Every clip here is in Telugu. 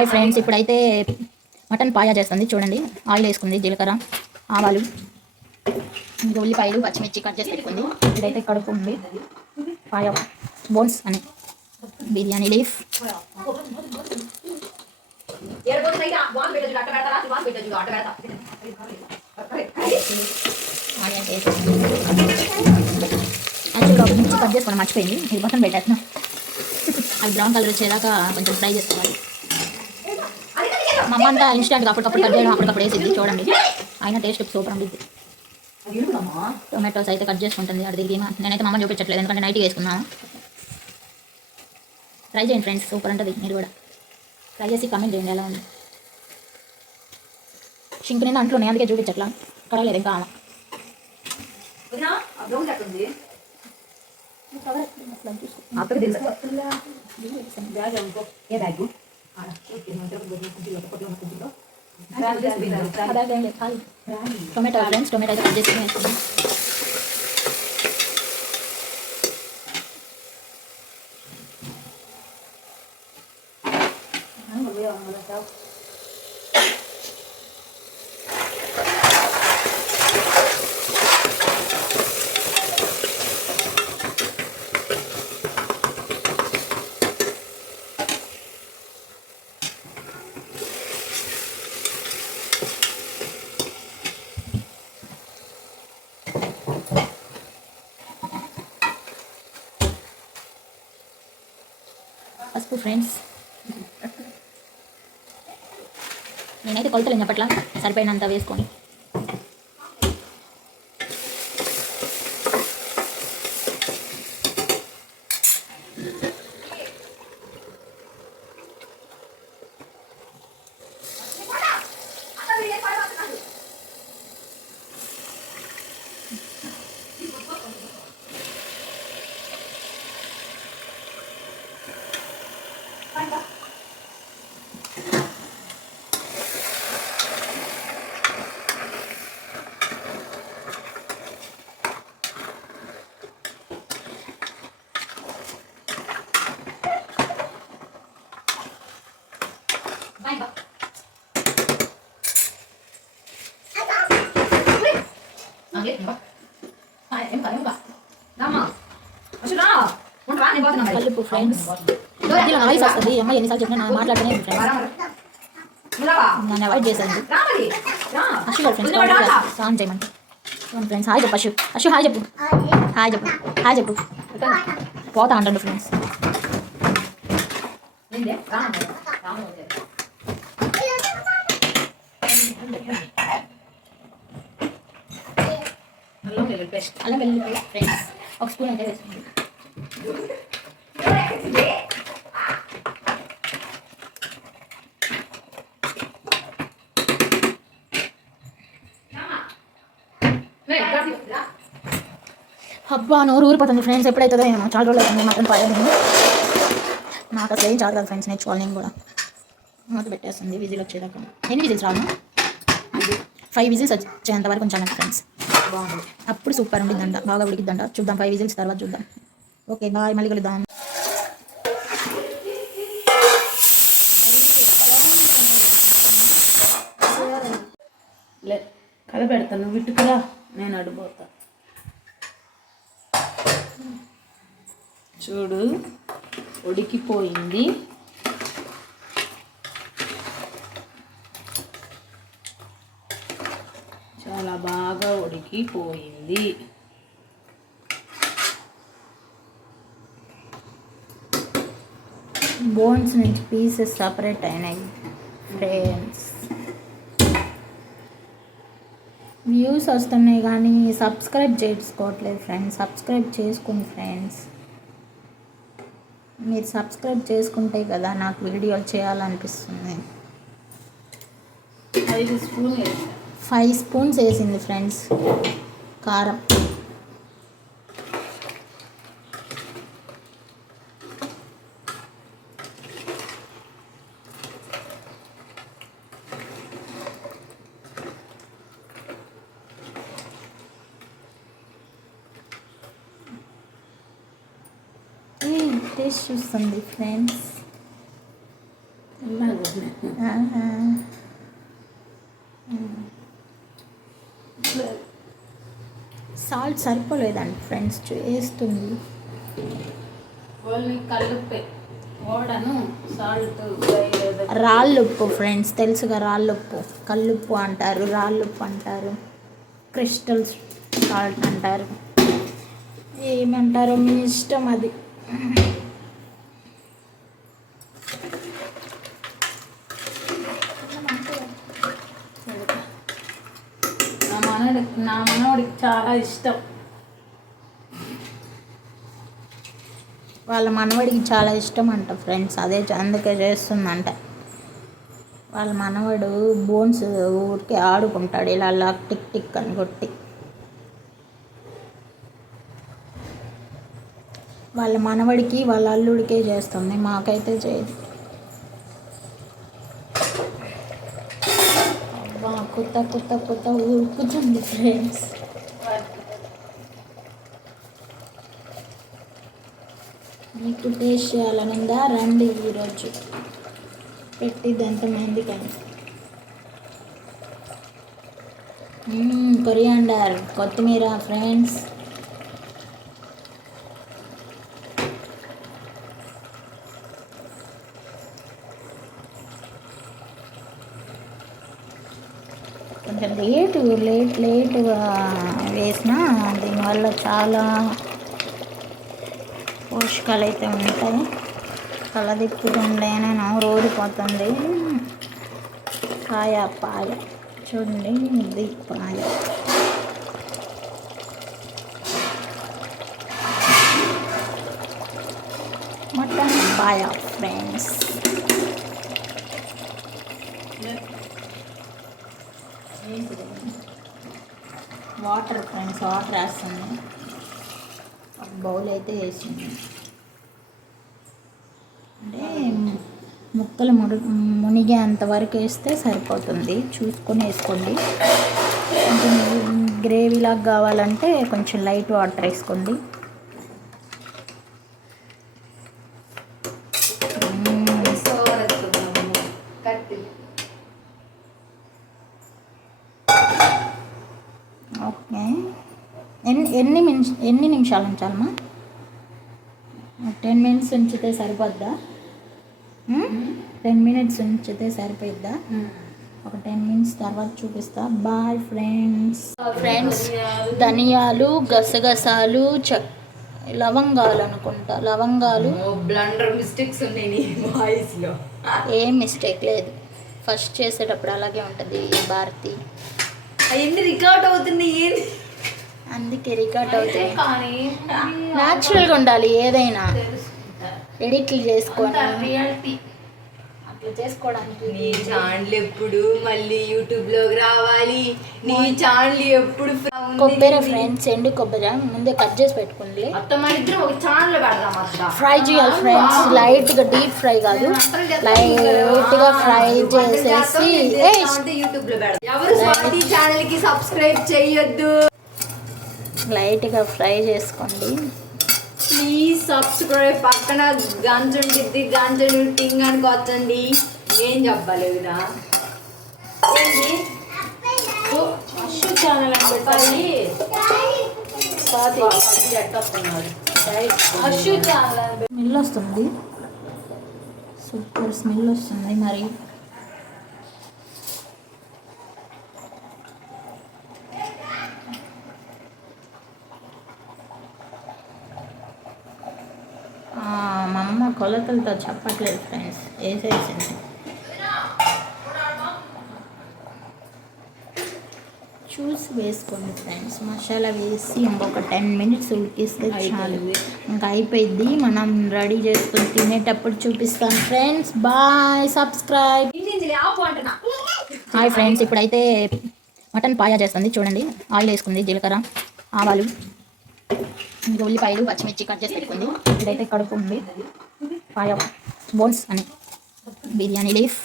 హాయ్ ఫ్రెండ్స్, ఇప్పుడైతే మటన్ పాయా చేస్తుంది చూడండి. ఆయిల్ వేసుకుంది, జీలకర్ర, ఆవాలు, ఇంకా ఉల్లిపాయలు, పచ్చిమిర్చి కట్ చేసి పెట్టుకుంది. ఇదైతే కడుపు ఉంది పాయా బోన్స్ అని బిర్యానీ లీఫ్. యాక్చువల్గా ఒక మిర్చి కట్ చేసుకొని మర్చిపోయింది, ఇది పక్కన పెట్టేస్తున్నా. అది బ్రౌన్ కలర్ వచ్చేదాకా కొంచెం ఫ్రై చేసుకోవాలి. మా అమ్మ అంతా ఇన్స్టెంట్గా అప్పటికప్పుడు కట్ చేయడం, అప్పటికప్పుడు వేసింది చూడండి. అయినా టేస్ట్ సూపర్ ఉంటుంది. టొమాటోస్ అయితే కట్ చేసుకుంటుంది అది ధీమా. నేనైతే మా అమ్మ చూపించట్లేదు, ఎందుకంటే నైట్గా వేసుకున్నాను. ట్రై చేయండి ఫ్రెండ్స్, సూపర్ ఉంటుంది. మీరు కూడా ట్రై చేసి కామెంట్ చేయండి ఎలా ఉంది. షింక్ నిండా అంట్లో అందుకే చూపించట్లా, కడగలేదు ఇంకా. టొమాటో ఫ్రెండ్స్, టొమాటో అయితే కట్ చేసి వేసుకున్నాం. పసుపు ఫ్రెండ్స్, నేనైతే కొలతలు చెప్పట్లా, సరిపోయినంత వేసుకొని. కలుపు ఫ్రెండ్స్, మధ్యలో నాయిస్ వస్తుంది. అమ్మాయి ఎన్నిసార్లు చెప్పినా నాకు మాట్లాడుతూనే ఫ్రెండ్స్, నన్ను అవాయిడ్ చేశాను. అశు ఫ్రెండ్స్ సాంగ్ చేయమంటే ఫ్రెండ్స్. హాయ్ చెప్పు అశు, అశు హాయ్ చెప్పు, హాయ్ చెప్పు, హాయ్ చెప్పు. పోతా అంటాడు ఫ్రెండ్స్. అల్లం వెల్లుల్లి ఫ్రెండ్స్ ఒక స్పూన్ అయితే వేసుకుంది. అబ్బా నోరు ఊరిపోతుంది ఫ్రెండ్స్, ఎప్పుడైతుందో ఏమో. చాలా రోజులు అవుతుంది మటన్ పాయలు. నాకు అసలు ఏం చాలు కదా ఫ్రెండ్స్, నేర్చుకోవాలి నేను కూడా. మూత పెట్టేస్తుంది విజిల్ వచ్చేదాకా. ఎన్ని విజిల్స్ రాను? 5 విజిల్స్ వచ్చేంత వరకు ఉంచాను ఫ్రెండ్స్. అప్పుడు సూపర్ ఉండిద్దంట, బాగా ఉడికిద్దంట. చూద్దాం 5 విజిల్స్ తర్వాత చూద్దాం. ఓకే బాయ్, మళ్ళీ కలుద్దాం. కల పెడతాను, నువ్వు ఇట్టుకురా, నేను అడిపోతా. చూడు ఉడికిపోయింది. చాలా బాగా ఉడికిపోయింది. బోన్స్ నుంచి పీసెస్ సపరేట్ అయినాయి ఫ్రెండ్స్. వ్యూస్ వస్తున్నాయి కానీ సబ్స్క్రైబ్ చేసుకోవట్లేదు ఫ్రెండ్స్. సబ్స్క్రైబ్ చేసుకోండి ఫ్రెండ్స్. మీరు సబ్స్క్రైబ్ చేసుకుంటే కదా నాకు వీడియోలు చేయాలనిపిస్తుంది. 5 స్పూన్స్ వేసింది ఫ్రెండ్స్ కారం. టేస్ట్ చూస్తుంది ఫ్రెండ్స్. సాల్ట్ సరిపోలేదండి ఫ్రెండ్స్, వేస్తుంది. ఓన్లీ కల్లుప్పే, ఓడను సాల్ట్ రాళ్ళుప్పు ఫ్రెండ్స్, తెలుసుగా రాళ్ళుప్పు. కల్లుప్పు అంటారు, రాళ్ళుప్పు అంటారు, క్రిస్టల్ సాల్ట్ అంటారు, ఏమంటారో మీ ఇష్టం అది. నా మనవడికి చాలా ఇష్టం. వాళ్ళ మనవడికి చాలా ఇష్టం అంట ఫ్రెండ్స్, అందుకే చేస్తుందంట. వాళ్ళ మనవడు బోన్స్ ఊరికే ఆడుకుంటాడు ఇలా అలా టిక్ టిక్ అని కొట్టి. వాళ్ళ మనవడికి వాళ్ళ అల్లుడికే చేస్తుంది, మాకైతే చేయదు. కొత్త కొత్త కొత్త ఊరుకుతుంది ఫ్రెండ్స్. మీకు టేస్ట్ చేయాలనుందా? రండి ఈరోజు పెట్టిద్ది ఎంతమందికని. కొరియాండర్, కొత్తిమీర ఫ్రెండ్స్. కొంచెం లేటుగా వేసిన దీనివల్ల చాలా పోషకాలు అయితే ఉంటాయి. కళ్ళ తిప్పుతుండేనే నోరు ఊరిపోతుంది. పాయ చూడండి, ఇది పాయ. మటన్ పాయ ఫ్రెండ్స్. వాటర్ ఫ్రెండ్స్, వాటర్ వేస్తుంది. ఒక బౌల్ అయితే వేసింది. అంటే ముక్కలు మునిగేంత వరకు వేస్తే సరిపోతుంది, చూసుకొని వేసుకోండి. కొంచెం గ్రేవీలాగా కావాలంటే కొంచెం లైట్ వాటర్ వేసుకోండి. ఓకే, ఎన్ని నిమిషాలు ఉంచాలమ్మా? 10 మినిట్స్ ఉంచితే సరిపోద్దా? 10 మినిట్స్ ఉంచితే సరిపోద్దా? ఒక 10 మినిట్స్ తర్వాత చూపిస్తా. Bye friends. ధనియాలు, గసగసాలు, లవంగాలు అనుకుంటా. లవంగాలు. బ్లండర్ మిస్టేక్స్ ఉన్నాయి వాయిస్లో. ఏం మిస్టేక్ లేదు, ఫస్ట్ చేసేటప్పుడు అలాగే ఉంటుంది భారతి. అవన్నీ రికార్డ్ అవుతున్నాయి, అందుకే రికార్డ్ అవుతాయి. న్యాచురల్గా ఉండాలి ఏదైనా. ఎడిట్లు చేసుకొని అట్లా చేసుకోవడానికి. నీ ఛానల్ ఎప్పుడు మళ్ళీ యూట్యూబ్లోకి రావాలి? నీ ఛానల్ ఎప్పుడు? కొబ్బరి ఫ్రెండ్స్, ఎండు కొబ్బరి ముందే కట్ చేసి పెట్టుకోండి. ఫ్రై చేయాలి ఫ్రెండ్స్, లైట్గా డీప్ ఫ్రై కాదు, లైట్గా ఫ్రై చేసేసి యూట్యూబ్లో పెడదాం. ఎవరు స్వాతి ఛానల్కి సబ్స్క్రైబ్ చేయొద్దు, లైట్గా ఫ్రై చేసుకోండి. Please subscribe. పక్కన గంజ ఉంటుంది, గంజ టింగ్ అని కొట్టండి. ఏం చెప్పలేదురా, ఏంటి అశ్వ ఛానల్ అని పెట్టాలి. అశ్వ ఛానల్ స్మెల్ వస్తుంది, సూపర్ స్మెల్ వస్తుంది. మరి మా అమ్మ కొలతలతో చెప్పట్లేదు ఫ్రెండ్స్, వేసేసింది. చూసి వేసుకోండి ఫ్రెండ్స్. మసాలా వేసి ఇంకొక 10 మినిట్స్ ఉడికిస్తే చాలు, ఇంకా అయిపోయింది. మనం రెడీ చేసుకొని తినేటప్పుడు చూపిస్తాను friends. Bye, subscribe. Hi friends, ఇప్పుడైతే మటన్ పాయా చేస్తుంది చూడండి. ఆయిల్ వేసుకుంది, జీలకర్ర, ఆవాలు, ఇంకా ఉల్లిపాయలు, పచ్చిమిర్చి కట్ చేసి పెట్టుకుంది. ఇదైతే కడుపు ఉంది. పాయ బోన్స్ అని, బిర్యానీ లీఫ్,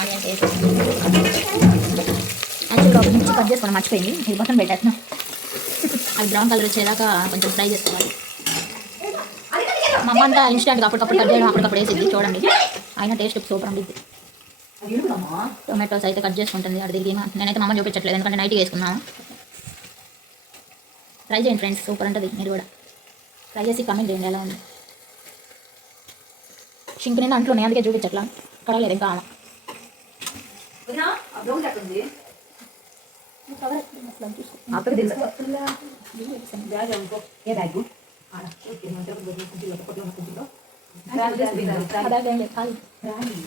ఆనియన్స్ వేసేసింది. యాక్చువల్గా ఒక మిర్చి కట్ చేసుకుని మర్చిపోయింది, ఇది పక్కన పెట్టేస్తున్నా. అవి బ్రౌన్ కలర్ వచ్చేదాకా కొంచెం ఫ్రై చేసుకోవాలి. మా అమ్మ అంతా ఇన్స్టెంట్గా అప్పటికప్పుడు కట్ చేయడం అప్పటికప్పుడు వేసింది చూడండి. అయినా టేస్ట్ సూపర్ ఉండిద్ది. టొమాటోస్ అయితే కట్ చేసుకుంటుంది అది తిరిగి. నేనైతే మా అమ్మ చూపించట్లేదు ఎందుకంటే నైట్ వేసుకున్నాను. ట్రై చేయండి ఫ్రెండ్స్, సూపర్ ఉంటుంది. మీరు కూడా ట్రై చేసి కామెంట్ చేయండి ఎలా ఉంది. షింక్ నిండా అంట్లో ఉన్నాయి అందుకే చూపించట్లా. కడగలేదు ఇంకా ఆమె.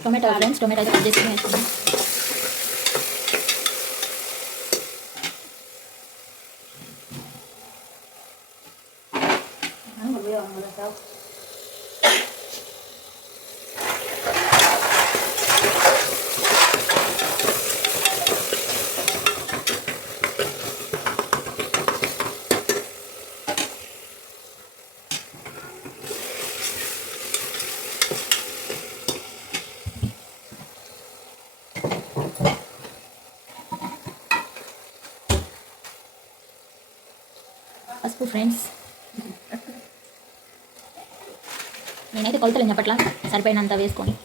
టొమాటో ఫ్రెండ్స్, టొమాటో అయితే కట్ చేసుకుని వేసుకుందాం. పసుపు ఫ్రెండ్స్, నేనైతే కొలతలు చెప్పట్లా, సరిపోయినంత వేసుకొని.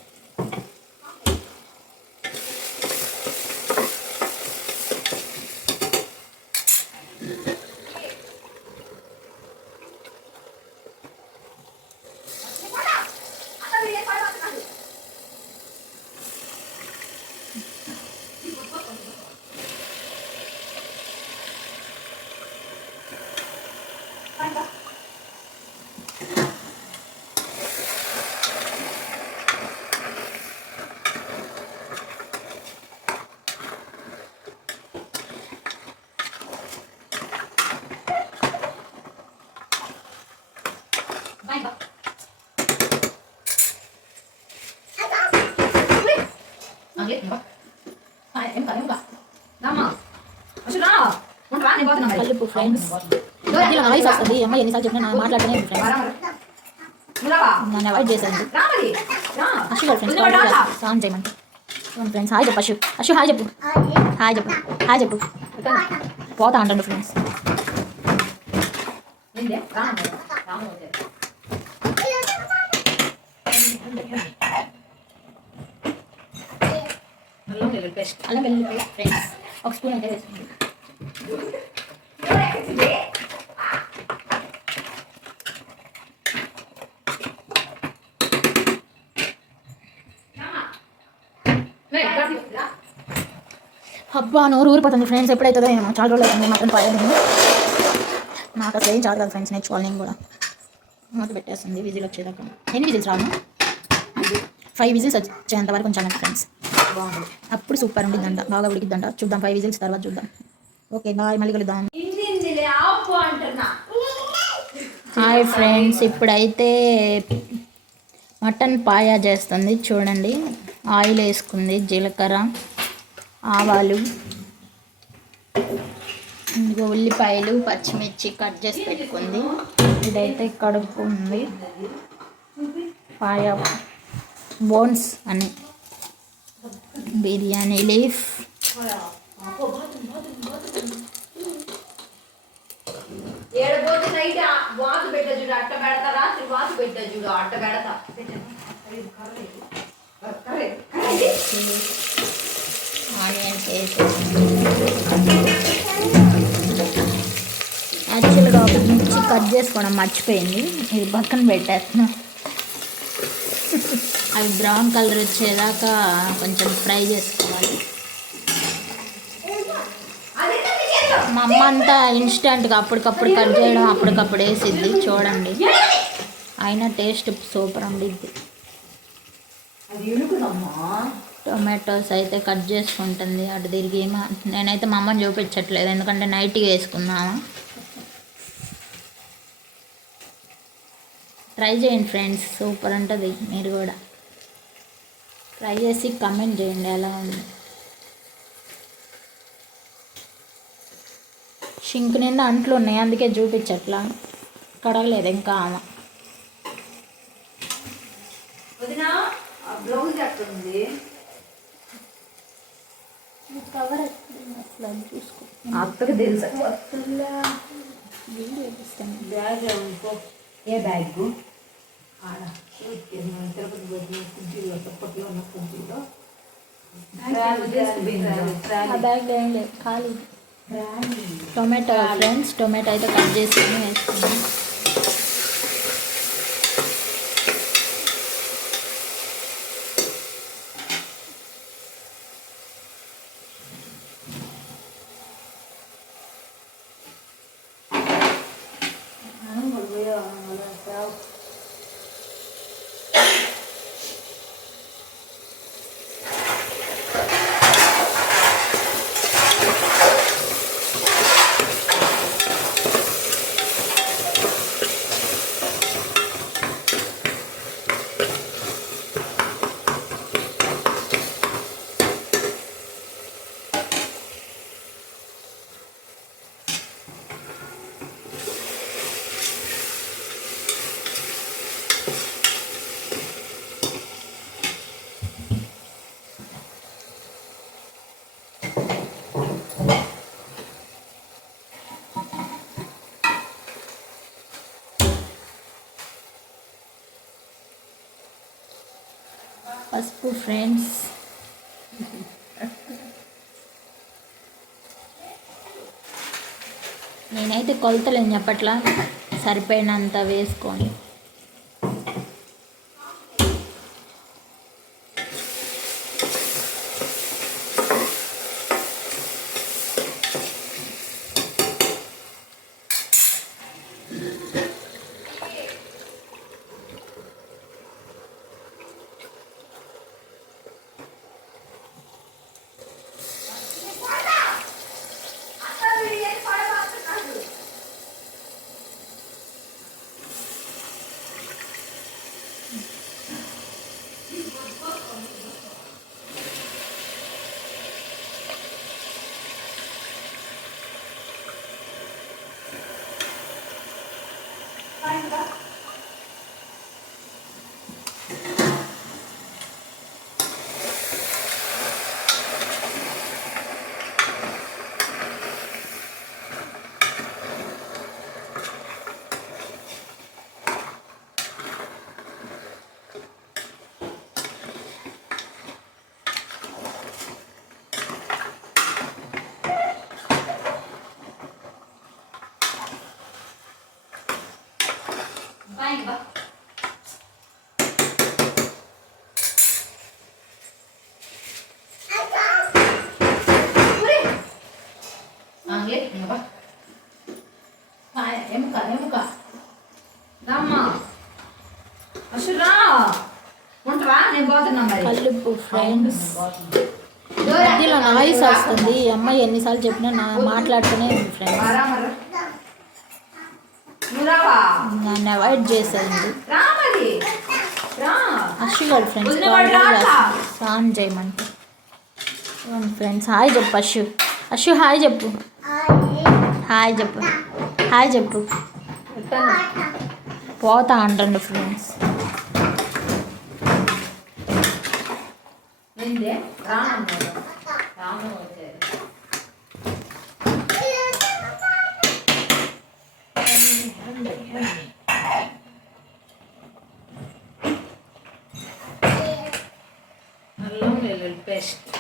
కలుపు ఫ్రెండ్స్, మధ్యలో నాయిస్ వస్తుంది. అమ్మాయి ఎన్నిసార్లు చెప్పినా నా మాట్లాడుతూనే ఉంది ఫ్రెండ్స్. నన్ను అవాయిడ్ చేశాను. అశు గారు ఫ్రెండ్స్ సాంగ్ చేయమంటే ఫ్రెండ్స్. హాయ్ చెప్పు అశు. అశు హాయ్ చెప్పు. హాయ్ చెప్పు. హాయ్ చెప్పు. పోతా అంటాడు ఫ్రెండ్స్. అల్లం వెల్లుల్లి పేస్ట్ ఫ్రెండ్స్ ఒక స్పూన్ అయితే వేసుకుంది. అబ్బా నోరు ఊరిపోతుంది ఫ్రెండ్స్. ఎప్పుడైతుందో ఏమో, చాలా రోజులు అవుతుంది మటన్ పాయడం. నాకు అసలు ఏం చాలు కదా ఫ్రెండ్స్, నేర్చుకోవాలి నేను కూడా. మూత పెట్టేస్తుంది విజిల్ వచ్చేదాకా. ఎన్ని విజిల్స్ రాను? 5 విజిల్స్ వచ్చేంత వరకు ఉంచాను ఫ్రెండ్స్. అప్పుడు సూపర్ ఉండిద్దంట, బాగా ఉడికిద్దంట. చూద్దాం 5 విజిల్స్ తర్వాత చూద్దాం. ఓకే బాయ్, మళ్ళీ కలుద్దాం. హాయ్ ఫ్రెండ్స్, ఇప్పుడైతే మటన్ పాయా చేస్తుంది చూడండి. ఆయిల్ వేసుకుంది, జీలకర్ర, ఆవాలు, ఉల్లిపాయలు, పచ్చిమిర్చి కట్ చేసి పెట్టుకుంది. ఇదైతే కడుక్కుంది. పాయా బోన్స్ అని, బిర్యానీ లీఫ్, ఆనియన్స్ వేసేసింది. యాక్చువల్గా ఒక మిర్చి కట్ చేసుకోవడం మర్చిపోయింది, ఇది పక్కన పెట్టేస్తున్నా. అవి బ్రౌన్ కలర్ వచ్చేదాకా కొంచెం ఫ్రై చేసుకోవాలి. మా అమ్మ అంతా ఇన్స్టెంట్గా అప్పటికప్పుడు కట్ చేయడం అప్పటికప్పుడు వేసిద్ది చూడండి. అయినా టేస్ట్ సూపర్ ఉండిద్ది. టొమాటోస్ అయితే కట్ చేసుకుంటుంది అటు తిరిగి. నేనైతే మా అమ్మని చూపించట్లేదు ఎందుకంటే నైట్గా వేసుకున్నాము. ట్రై చేయండి ఫ్రెండ్స్, సూపర్ ఉంటుంది. మీరు కూడా ట్రై చేసి కమెంట్ చేయండి ఎలా ఉంది. షింక్ నిండా అంట్లు ఉన్నాయి అందుకే చూపించట్లా. కడగలేదు ఇంకా ఆమె. అత్తకు తెలుసు బ్యాగ్ అనుకో. ఏ బ్యాగ్ ఆడ తిరుపతి పోయిన కుర్చీలో తప్పట్లో ఉన్న కుర్చీలో ఆ బ్యాగ్ ఏం లేదు ఖాళీ. టొమాటో ఫ్రెండ్స్, టొమాటో అయితే కట్ చేసుకొని వేసుకున్నాం. పసుపు ఫ్రెండ్స్, నేనైతే కొలతలేం చెప్పట్లా, సరిపోయినంత వేసుకోండి. కలుపు ఫ్రెండ్స్. మధ్యలో నాయిస్ వస్తుంది. ఈ అమ్మాయి ఎన్నిసార్లు చెప్పినా నా మాట్లాడుతూనే ఉంది ఫ్రెండ్స్. నన్ను అవాయిడ్ చేసేది అశ్వుగాడు ఫ్రెండ్స్. స్నానం చేయమంటే ఫ్రెండ్స్. హాయ్ చెప్పు అశ్వు. అశ్వు హాయ్ చెప్పు. హాయ్ చెప్పు. హాయ్ చెప్పు. పోతా అంటండి ఫ్రెండ్స్.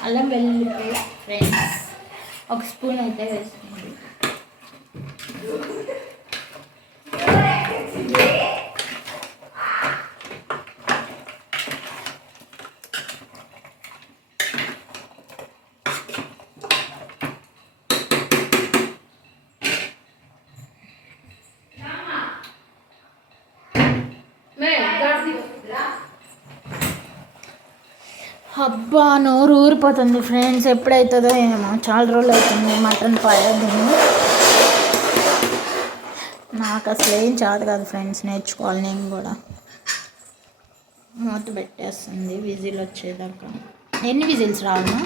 అల్లం వెల్లుల్లి పేస్ట్ ఫ్రెండ్స్, ఒక స్పూన్ అయితే వేసుకోండి. అబ్బా నోరు ఊరిపోతుంది ఫ్రెండ్స్. ఎప్పుడవుతుందో ఏమో, చాలా రోజులు అవుతుంది మటన్ పాయడం. నాకు అసలు ఏం చాదు కాదు ఫ్రెండ్స్, నేర్చుకోవాలి నేను కూడా. మూత పెట్టేస్తుంది విజిల్ వచ్చేదాకా. ఎన్ని విజిల్స్ రాను?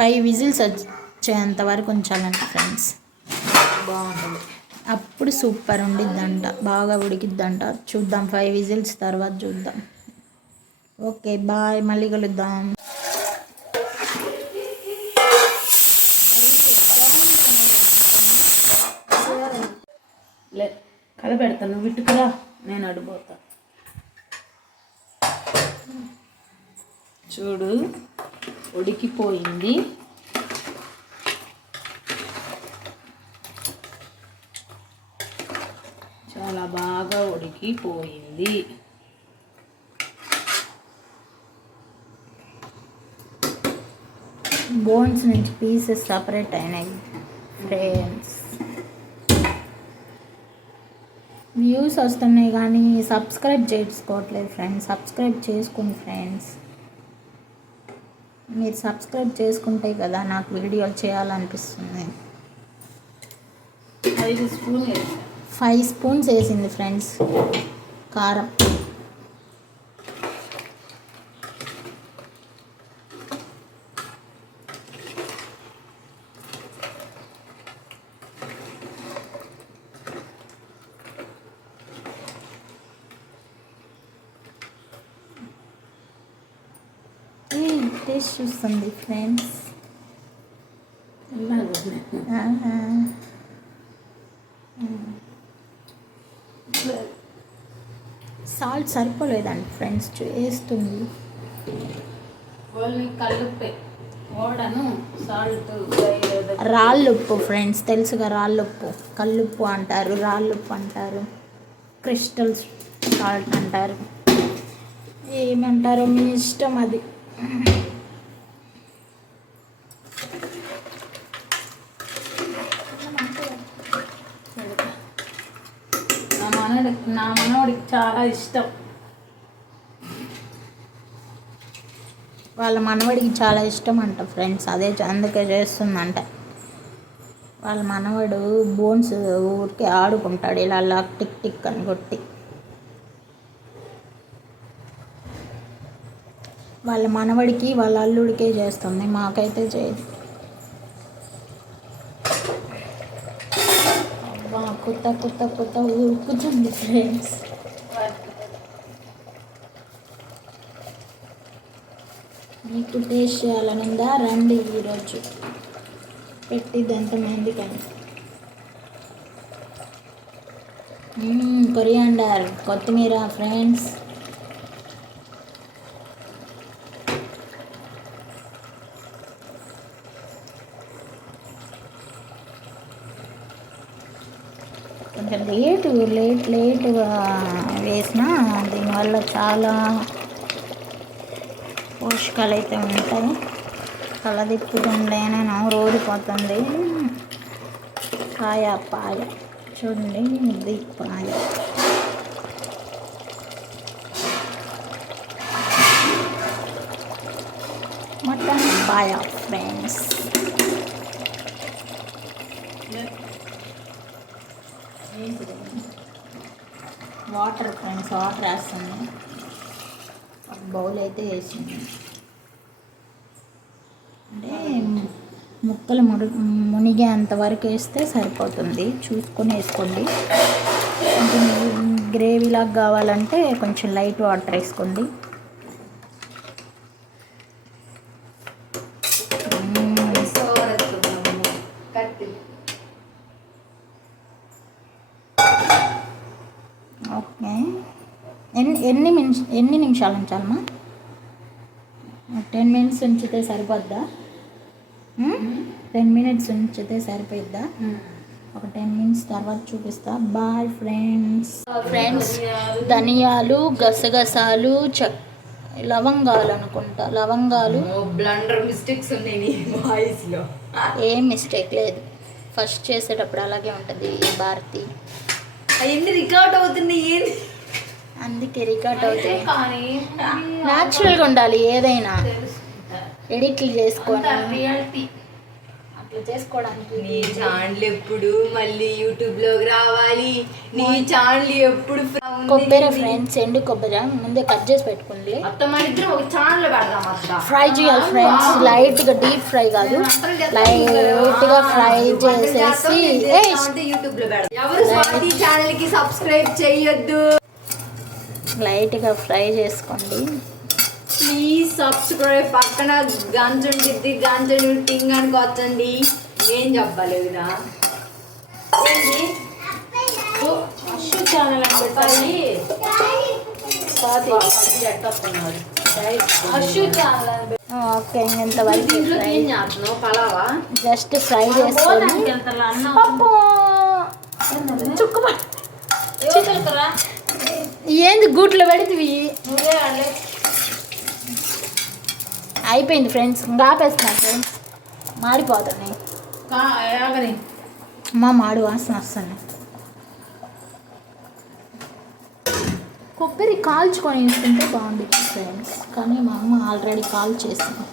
5 విజిల్స్ వచ్చేంత వరకు ఉంచాలంట ఫ్రెండ్స్. బాగుంటుంది, అప్పుడు సూపర్ ఉండిద్దంట, బాగా ఉడికిద్దంట. చూద్దాం 5 విజిల్స్ తర్వాత చూద్దాం. ఓకే బాయ్, మళ్ళీ కలుద్దాం. కలపెడతాను, నువ్వు ఇటుకురా, నేను అడిపోతా. చూడు ఉడికిపోయింది. చాలా బాగా ఉడికిపోయింది. బోన్స్ నుంచి పీసెస్ సపరేట్ అయినాయి ఫ్రెండ్స్. వ్యూస్ వస్తున్నాయి కానీ సబ్స్క్రైబ్ చేసుకోవట్లేదు ఫ్రెండ్స్. సబ్స్క్రైబ్ చేసుకోండి ఫ్రెండ్స్. మీరు సబ్స్క్రైబ్ చేసుకుంటే కదా నాకు వీడియోలు చేయాలనిపిస్తుంది. 5 స్పూన్ వేసా. 5 స్పూన్స్ వేసింది ఫ్రెండ్స్ కారం. టేస్ట్ చూస్తుంది ఫ్రెండ్స్. సాల్ట్ సరిపోలేదండి ఫ్రెండ్స్, వేస్తుంది. ఓన్లీ కల్లుప్పే, ఓడను సాల్ట్. రాళ్ళుప్పు ఫ్రెండ్స్, తెలుసుగా రాళ్ళుప్పు. కల్లుప్పు అంటారు, రాళ్ళుప్పు అంటారు, క్రిస్టల్ సాల్ట్ అంటారు, ఏమంటారో మీ ఇష్టం అది. నా మనోడికి చాలా ఇష్టం. వాళ్ళ మనవడికి చాలా ఇష్టం అంట ఫ్రెండ్స్, అదే అందుకే చేస్తుందంట. వాళ్ళ మనవడు బోన్స్ ఊరికే ఆడుకుంటాడు ఇలా అలా టిక్ టిక్ అని కొట్టి. వాళ్ళ మనవడికి వాళ్ళ అల్లుడికే చేస్తుంది, మాకైతే చేయదు. అబ్బా కొత్త కొత్త కొత్త ఉరుకుతుంది ఫ్రెండ్స్. మీకు టేస్ట్ చేయాలనుందా? రండి ఈరోజు పెట్టిద్ది ఎంతమంది కానీ. కొరియాండర్, కొత్తిమీర ఫ్రెండ్స్. కొంచెం లేటుగా వేసినా దీనివల్ల చాలా పోషకాలు అయితే ఉంటాయి. కలదిప్పుతుండేనే నోరు ఊరిపోతుంది. పాయ చూడండి, ఇది పాయ. మటన్ పాయ ఫ్రెండ్స్. వాటర్ ఫ్రెండ్స్, వాటర్ వేస్తుంది. ఒక బౌల్ అయితే వేసింది. అంటే ముక్కలు మునిగే అంతవరకు వేస్తే సరిపోతుంది, చూసుకొని వేసుకోండి. కొంచెం గ్రేవీలాగా కావాలంటే కొంచెం లైట్ వాటర్ వేసుకోండి. ఓకే, ఎన్ని నిమిషాలు ఉంచాలమ్మా? 10 మినిట్స్ ఉంచితే సరిపోద్దా? 10 మినిట్స్ ఉంచితే సరిపోద్దా? ఒక 10 మినిట్స్ తర్వాత చూపిస్తా. Bye friends. ధనియాలు, గసగసాలు, లవంగాలు అనుకుంటా. లవంగాలు. బ్లండర్ మిస్టేక్స్ ఉన్నాయి నీ వాయిస్లో. ఏం మిస్టేక్ లేదు, ఫస్ట్ చేసేటప్పుడు అలాగే ఉంటుంది భారతి. అవన్నీ రికార్డ్ అవుతున్నాయి, ఏంటి అందుకే రికార్డ్ అవుతుంది. న్యాచురల్గా ఉండాలి ఏదైనా. ఎడిట్లు చేసుకొని అట్లా చేసుకోవడానికి. నీ ఛానల్ ఎప్పుడు మళ్ళీ యూట్యూబ్లోకి రావాలి? నీ ఛానల్ ఎప్పుడు? కొబ్బరి ఫ్రెండ్స్, ఎండు కొబ్బరి ముందే కట్ చేసి పెట్టుకోండి. ఫ్రై చేయాలి ఫ్రెండ్స్, లైట్గా డీప్ ఫ్రై కాదు, లైట్గా ఫ్రై చేసేసి యూట్యూబ్లో పెడదాం. ఎవరు స్వాతి ఛానల్కి సబ్స్క్రైబ్ చేయొద్దు, లైట్గా ఫ్రై చేసుకోండి. Please subscribe. పక్కన గంజ ఉంటుంది, గంజ టింగ్ అనుకోవచ్చండి. ఏం చెప్పలేదు కదా. ఏంటి హర్షు ఛానల్ అని పెట్టాలి. హర్షు ఛానల్ అని పెట్టి ఓకే ఇంతవరకు దీంట్లో ఏం చేస్తున్నావు? పలావా జస్ట్ ఫ్రై చేసుకొని పప్పు చుక్కుపడి చుక్కరా ఏంది గూట్లో పెడితే నువ్వే అల్లే అయిపోయింది ఫ్రెండ్స్. ఇంకా ఆపేస్తున్నా ఫ్రెండ్స్, మాడిపోతున్నాయి. ఆగని మాడు వాసన వస్తుంది. కొబ్బరి కాల్చుకొని వేసుకుంటే బాగుంటుంది ఫ్రెండ్స్, కానీ మా అమ్మ ఆల్రెడీ కాల్ చేసింది.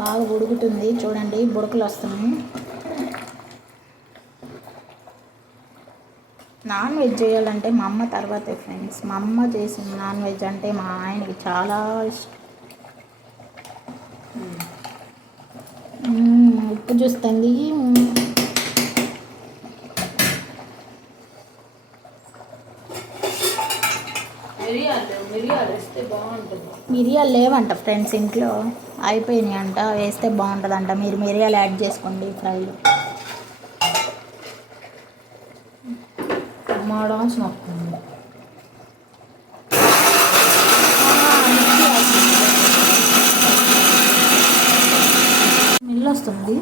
బాగా ఉడుకుతుంది చూడండి, బుడకలు వస్తున్నాయి. నాన్ వెజ్ చేయాలంటే మా అమ్మ తర్వాతే ఫ్రెండ్స్. మా అమ్మ చేసిన నాన్ వెజ్ అంటే మా ఆయనకి చాలా ఇష్టం. ఉప్పు చూస్తుంది. మిరియాలు వేస్తే బాగుంటుంది. మిరియాలు లేవంట ఫ్రెండ్స్ ఇంట్లో, అయిపోయినాయి అంట. వేస్తే బాగుంటుందంట. మీరు మిరియాలు యాడ్ చేసుకోండి ఫ్రైలో. మాడాల్సిన వస్తుంది. స్మెల్ వస్తుంది,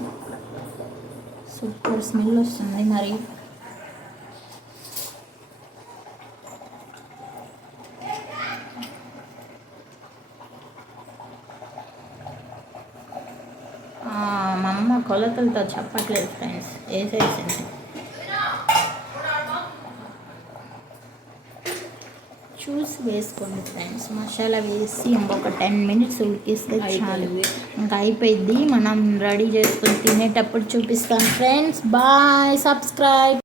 సూపర్ స్మెల్ వస్తుంది. మరి మా అమ్మ కొలతలతో చెప్పట్లేదు ఫ్రెండ్స్, వేసేసింది. చూసి వేసుకోండి ఫ్రెండ్స్. మసాలా వేసి ఇంకొక 10 మినిట్స్ ఉడికిస్తే చాలు, ఇంకా అయిపోయింది. మనం రెడీ చేసుకొని తినేటప్పుడు చూపిస్తాను ఫ్రెండ్స్. Bye, subscribe.